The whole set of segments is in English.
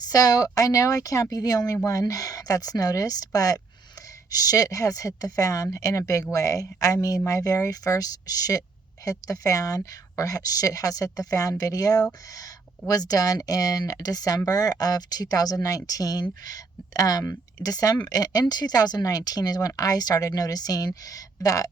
So I know I can't be the only one that's noticed, but shit has hit the fan in a big way. I mean, my very first shit hit the fan or shit has hit the fan video was done in December of 2019. December in 2019 is when I started noticing that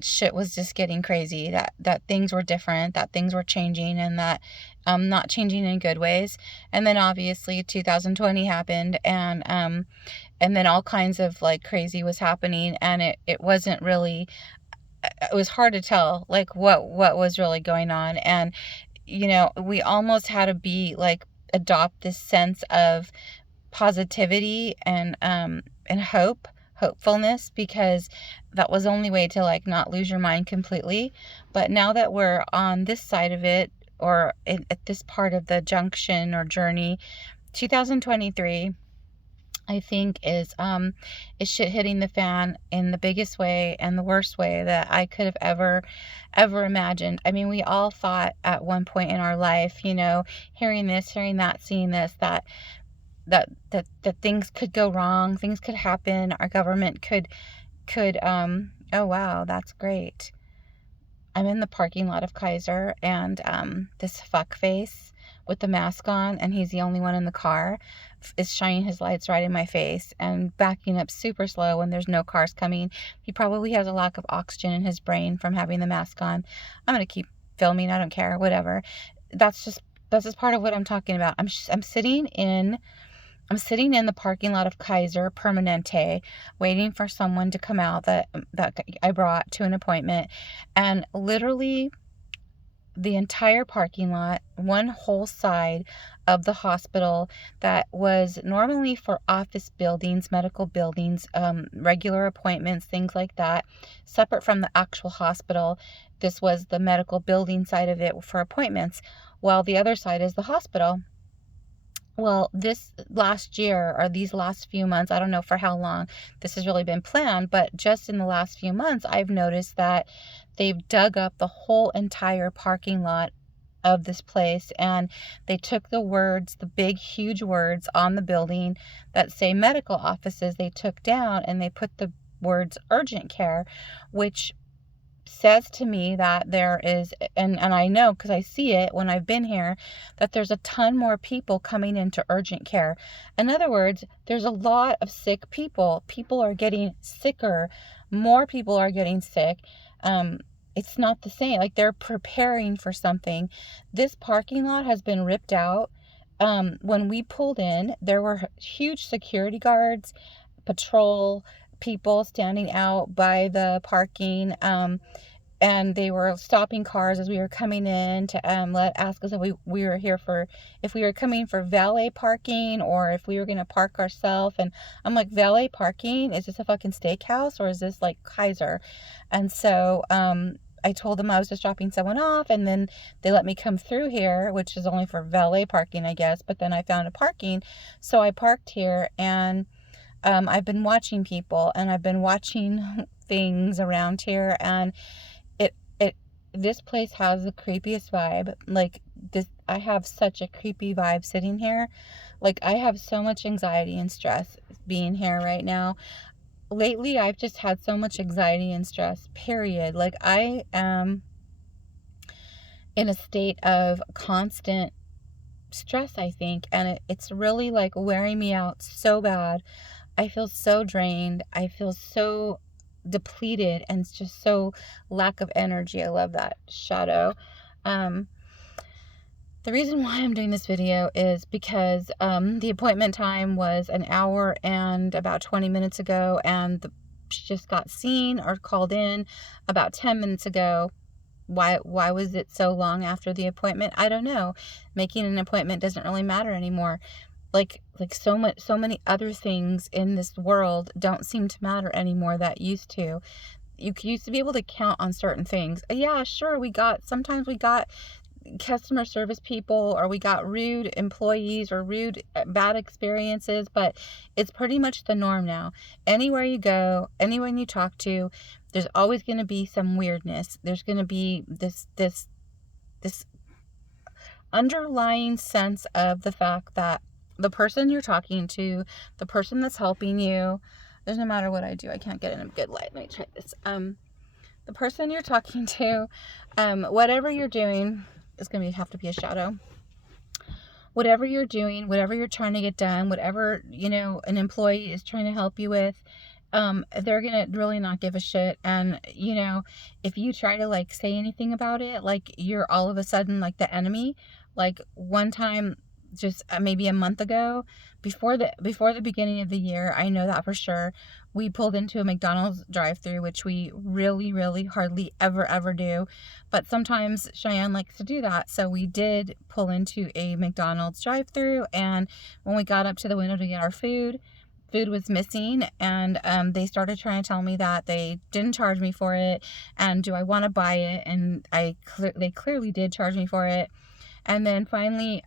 shit was just getting crazy, that things were different, that things were changing, and that not changing in good ways. And then obviously 2020 happened, and then all kinds of like crazy was happening, and it wasn't really, it was hard to tell like what was really going on. And we almost had to be like adopt this sense of positivity and hopefulness, because that was the only way to like not lose your mind completely. But now that we're on this side of it, or at this part of the junction or journey, 2023 I think is shit hitting the fan in the biggest way and the worst way that I could have ever imagined. I mean, we all thought at one point in our life, hearing this, hearing that, seeing this, that things could go wrong, things could happen, our government could oh wow, that's great. I'm in the parking lot of Kaiser, and this fuckface with the mask on, and he's the only one in the car, is shining his lights right in my face and backing up super slow when there's no cars coming. He probably has a lack of oxygen in his brain from having the mask on. I'm gonna keep filming. I don't care. Whatever. That's just part of what I'm talking about. I'm sitting in the parking lot of Kaiser Permanente, waiting for someone to come out that I brought to an appointment, and literally the entire parking lot, one whole side of the hospital that was normally for office buildings, medical buildings, regular appointments, things like that, separate from the actual hospital. This was the medical building side of it for appointments, while the other side is the hospital. Well, this last year or these last few months, I don't know for how long this has really been planned, but just in the last few months, I've noticed that they've dug up the whole entire parking lot of this place, and they took the words, the big, huge words on the building that say medical offices, they took down, and they put the words urgent care, which says to me that there is, and I know because I see it when I've been here, that there's a ton more people coming into urgent care. In other words, there's a lot of sick people. People are getting sicker. More people are getting sick. It's not the same. Like, they're preparing for something. This parking lot has been ripped out. When we pulled in, there were huge security guards, patrol people standing out by the parking, and they were stopping cars as we were coming in to ask us if we were here for, if we were coming for valet parking or if we were going to park ourselves. And I'm like, valet parking? Is this a fucking steakhouse, or is this like Kaiser? And so I told them I was just dropping someone off, and then they let me come through here, which is only for valet parking, I guess. But then I found a parking, so I parked here, and I've been watching people, and I've been watching things around here, and it this place has the creepiest vibe. Like, this, I have such a creepy vibe sitting here. Like, I have so much anxiety and stress being here right now. Lately, I've just had so much anxiety and stress, period. Like, I am in a state of constant stress, I think, and it's really like wearing me out so bad. I feel so drained. I feel so depleted, and it's just so lack of energy. I love that shadow. Um, the reason why I'm doing this video is because the appointment time was an hour and about 20 minutes ago, and she just got seen or called in about 10 minutes ago. Why was it so long after the appointment? I don't know. Making an appointment doesn't really matter anymore. Like so many other things in this world don't seem to matter anymore that used to. You used to be able to count on certain things. Yeah, sure, sometimes we got customer service people, or we got rude employees or rude bad experiences, but it's pretty much the norm now. Anywhere you go, anyone you talk to, there's always going to be some weirdness. There's going to be this underlying sense of the fact that the person you're talking to, the person that's helping you, there's no matter what I do, I can't get in a good light. Let me try this. The person you're talking to, whatever you're doing, is going to have to be a shadow. Whatever you're doing, whatever you're trying to get done, whatever, an employee is trying to help you with, they're gonna really not give a shit. And if you try to like say anything about it, like you're all of a sudden like the enemy. Like one time, just maybe a month ago, before the beginning of the year, I know that for sure, we pulled into a McDonald's drive-through, which we really, really hardly ever do, but sometimes Cheyenne likes to do that. So we did pull into a McDonald's drive-through, and when we got up to the window to get our food was missing, and they started trying to tell me that they didn't charge me for it, and do I want to buy it, and they clearly did charge me for it. And then finally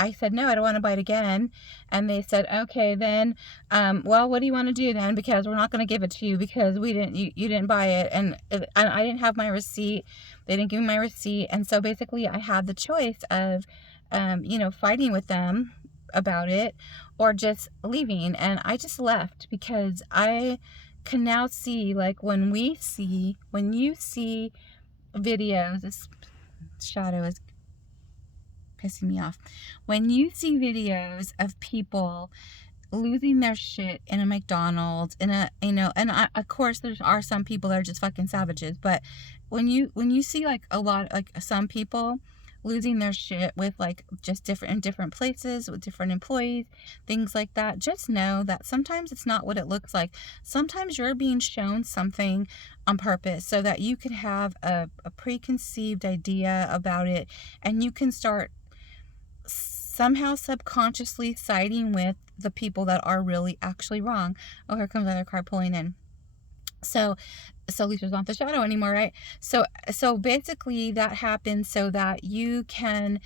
I said, no, I don't want to buy it again. And they said, okay, then, well, what do you want to do then? Because we're not going to give it to you because you didn't buy it. And I didn't have my receipt. They didn't give me my receipt. And so basically I had the choice of, fighting with them about it or just leaving. And I just left because I can now see, like, when you see videos, this shadow is pissing me off. When you see videos of people losing their shit in a McDonald's, of course there are some people that are just fucking savages, but when you see like a lot, like some people losing their shit with like just in different places with different employees, things like that, just know that sometimes it's not what it looks like. Sometimes you're being shown something on purpose so that you can have a preconceived idea about it, and you can start somehow subconsciously siding with the people that are really actually wrong. Oh, here comes another car pulling in. So Lisa's not the shadow anymore, right? So basically that happens so that you can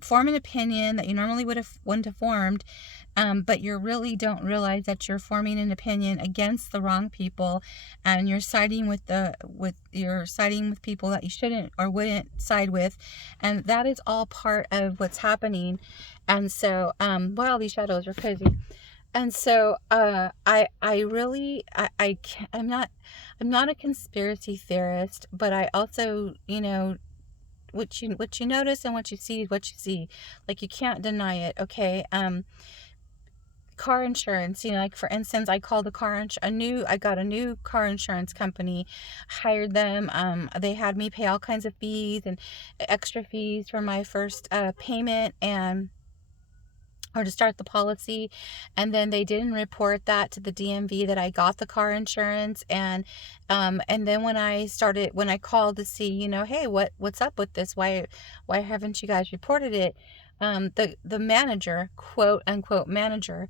form an opinion that you normally wouldn't have formed, but you really don't realize that you're forming an opinion against the wrong people, and you're siding with people that you shouldn't or wouldn't side with, and that is all part of what's happening. And so wow, these shadows are crazy. And so I'm not a conspiracy theorist, but I also, what you notice and what you see is what you see. Like, you can't deny it. Okay. Car insurance, like, for instance, I called I got a new car insurance company, hired them. They had me pay all kinds of fees and extra fees for my first payment or to start the policy, and then they didn't report that to the DMV that I got the car insurance. And then when I called to see, hey, what's up with this, why haven't you guys reported it, the manager, quote unquote manager,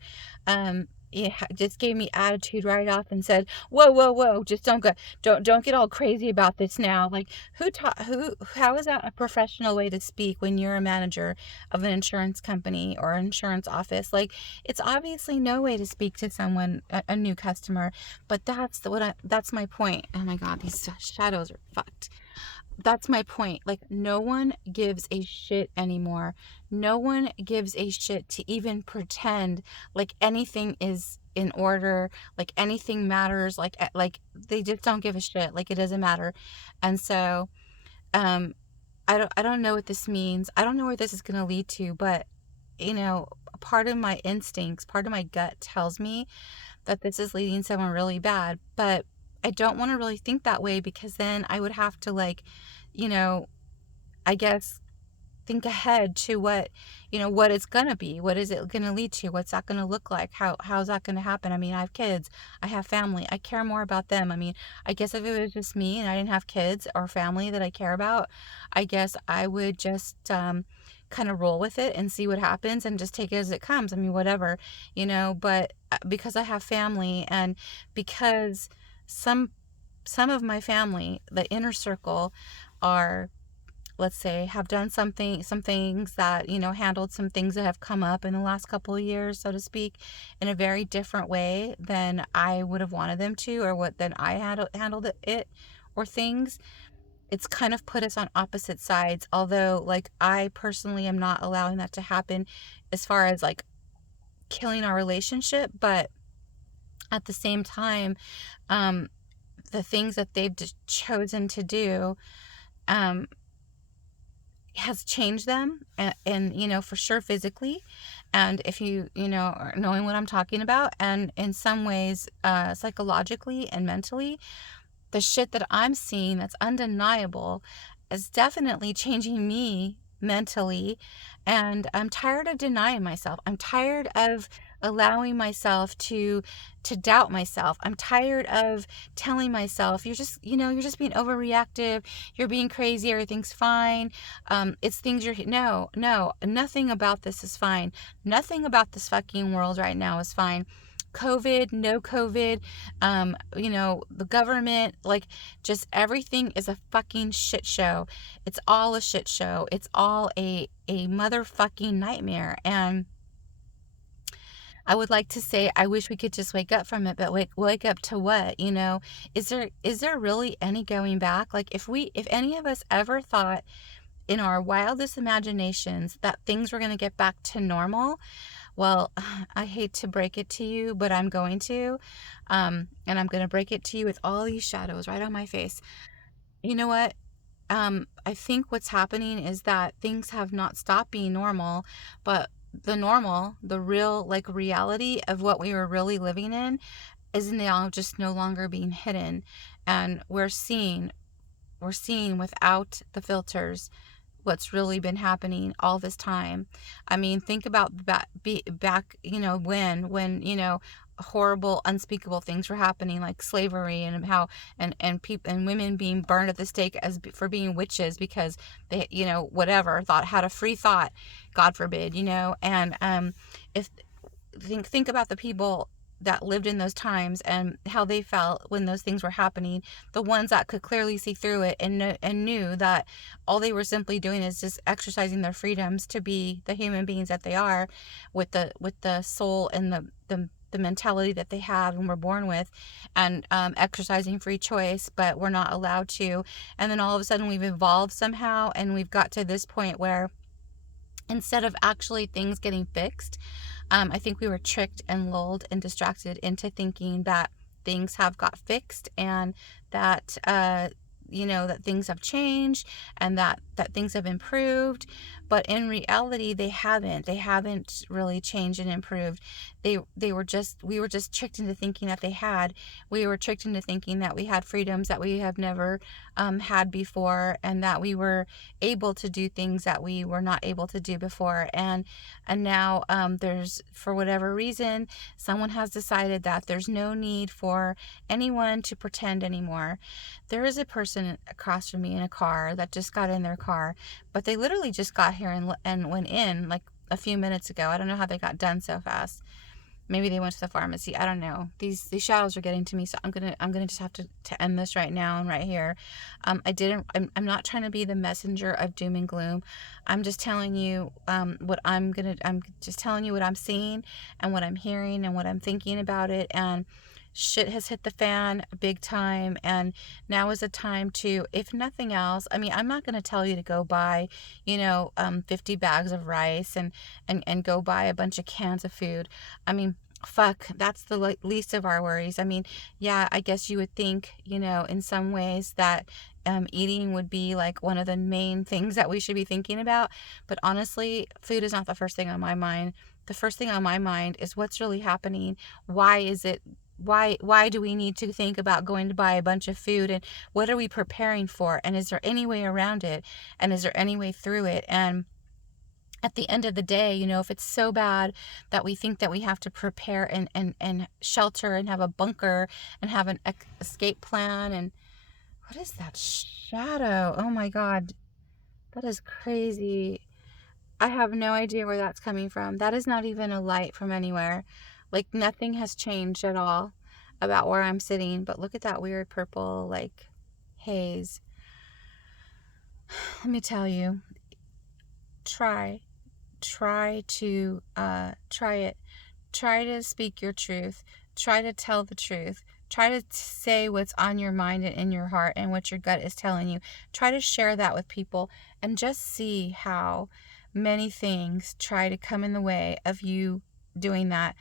just gave me attitude right off and said, whoa, just don't get all crazy about this now. Like, how is that a professional way to speak when you're a manager of an insurance company or an insurance office? Like, it's obviously no way to speak to someone, a new customer. But that's my point. Oh my God, these shadows are fucked. That's my point. Like, no one gives a shit anymore. No one gives a shit to even pretend like anything is in order, like anything matters, like they just don't give a shit, like it doesn't matter. And so I don't know what this means. I don't know where this is going to lead to, but part of my instincts, part of my gut tells me that this is leading somewhere really bad. But I don't want to really think that way, because then I would have to, like, I guess, think ahead to what it's going to be. What is it going to lead to? What's that going to look like? How's that going to happen? I mean, I have kids, I have family, I care more about them. I mean, I guess if it was just me and I didn't have kids or family that I care about, I guess I would just kind of roll with it and see what happens and just take it as it comes. I mean, whatever, but because I have family, and because some of my family, the inner circle, are, let's say, have done some things that, handled some things that have come up in the last couple of years, so to speak, in a very different way than I would have wanted them to, or than I handled it or things. it's kind of put us on opposite sides. Although, like, I personally am not allowing that to happen as far as like killing our relationship, but at the same time, um, the things that they've chosen to do, um, has changed them, and you know, for sure physically, and if you know, are knowing what I'm talking about, and in some ways, psychologically and mentally, the shit that I'm seeing that's undeniable is definitely changing me mentally. And I'm tired of denying myself. I'm tired of allowing myself to doubt myself. I'm tired of telling myself, you're just, you know, you're just being overreactive, you're being crazy, everything's fine. It's things you're, no, nothing about this is fine. Nothing about this fucking world right now is fine. COVID, no COVID, you know, the government, like, just everything is a fucking shit show. It's all a shit show. It's all a motherfucking nightmare. And I would like to say I wish we could just wake up from it, but wake up to what? You know, is there really any going back? Like, if any of us ever thought in our wildest imaginations that things were going to get back to normal, well, I hate to break it to you, but I'm going to. And I'm going to break it to you with all these shadows right on my face. You know what? I think what's happening is that things have not stopped being normal, but the normal, the real, like, reality of what we were really living in is now just no longer being hidden. And we're seeing without the filters what's really been happening all this time. I mean, think about back, you know, when you know, horrible, unspeakable things were happening, like slavery, and how and people and women being burned at the stake as for being witches because they, you know, whatever, thought had a free thought, God forbid, you know. And if think about the people that lived in those times and how they felt when those things were happening, the ones that could clearly see through it and knew that all they were simply doing is just exercising their freedoms to be the human beings that they are, with the soul and the mentality that they have and were born with, and exercising free choice, but we're not allowed to. And then all of a sudden we've evolved somehow, and we've got to this point where instead of actually things getting fixed, I think we were tricked and lulled and distracted into thinking that things have got fixed, and that, you know, that things have changed, and that things have improved. But in reality, they haven't really changed and improved. We were just tricked into thinking that they had. We were tricked into thinking that we had freedoms that we have never had before, and that we were able to do things that we were not able to do before. And now, there's, for whatever reason, someone has decided that there's no need for anyone to pretend anymore. There is a person across from me in a car that just got in their car, but they literally just got here and went in like a few minutes ago. I don't know how they got done so fast. Maybe they went to the pharmacy. I don't know. These shadows are getting to me, so I'm gonna just have to end this right now and right here. I'm not trying to be the messenger of doom and gloom. I'm just telling you, I'm just telling you what I'm seeing and what I'm hearing and what I'm thinking about it. And shit has hit the fan big time, and now is the time to, if nothing else, I mean, I'm not going to tell you to go buy, you know, 50 bags of rice and go buy a bunch of cans of food. I mean, fuck, that's the least of our worries. I mean, yeah, I guess you would think, you know, in some ways that eating would be like one of the main things that we should be thinking about. But honestly, food is not the first thing on my mind. The first thing on my mind is what's really happening. Why is it why do we need to think about going to buy a bunch of food, and what are we preparing for, and is there any way around it, and is there any way through it? And at the end of the day, you know, if it's so bad that we think that we have to prepare and shelter and have a bunker and have an escape plan, and what is that shadow? Oh my God, that is crazy. I have no idea where that's coming from. That is not even a light from anywhere. Like, nothing has changed at all about where I'm sitting. But look at that weird purple, like, haze. Let me tell you, try. Try it. Try to speak your truth. Try to tell the truth. Try to say what's on your mind and in your heart and what your gut is telling you. Try to share that with people and just see how many things try to come in the way of you doing that.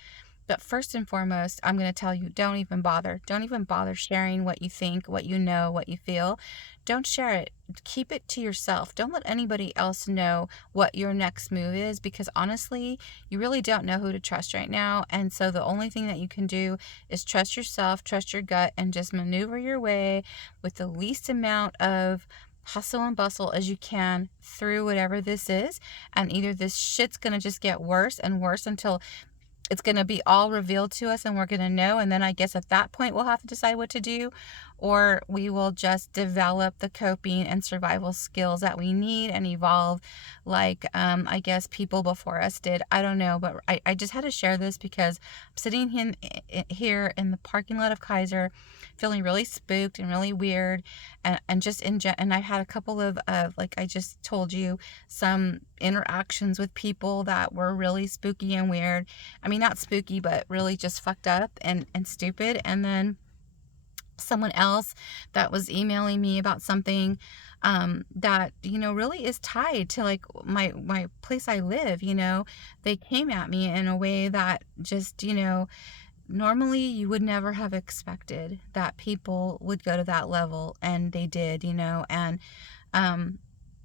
But first and foremost, I'm going to tell you, don't even bother. Don't even bother sharing what you think, what you know, what you feel. Don't share it. Keep it to yourself. Don't let anybody else know what your next move is, because honestly, you really don't know who to trust right now. And so the only thing that you can do is trust yourself, trust your gut, and just maneuver your way with the least amount of hustle and bustle as you can through whatever this is. And either this shit's going to just get worse and worse until it's going to be all revealed to us and we're going to know, and then I guess at that point we'll have to decide what to do, or we will just develop the coping and survival skills that we need and evolve like I guess people before us did. I don't know, but I just had to share this because I'm sitting here in the parking lot of Kaiser feeling really spooked and really weird, and just and I've had a couple of like I just told you, some interactions with people that were really spooky and weird. I mean, not spooky, but really just fucked up and stupid. And then someone else that was emailing me about something that, you know, really is tied to like my place I live. You know, they came at me in a way that just, you know, normally you would never have expected that people would go to that level, and they did, you know. And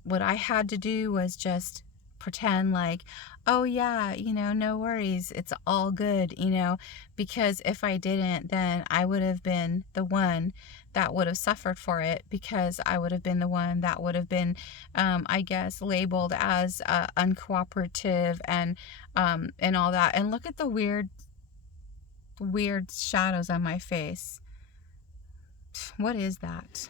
what I had to do was just pretend like, oh yeah, you know, no worries, it's all good, you know, because if I didn't, then I would have been the one that would have suffered for it, because I would have been the one that would have been, I guess, labeled as uncooperative and all that. And look at the weird shadows on my face. What is that?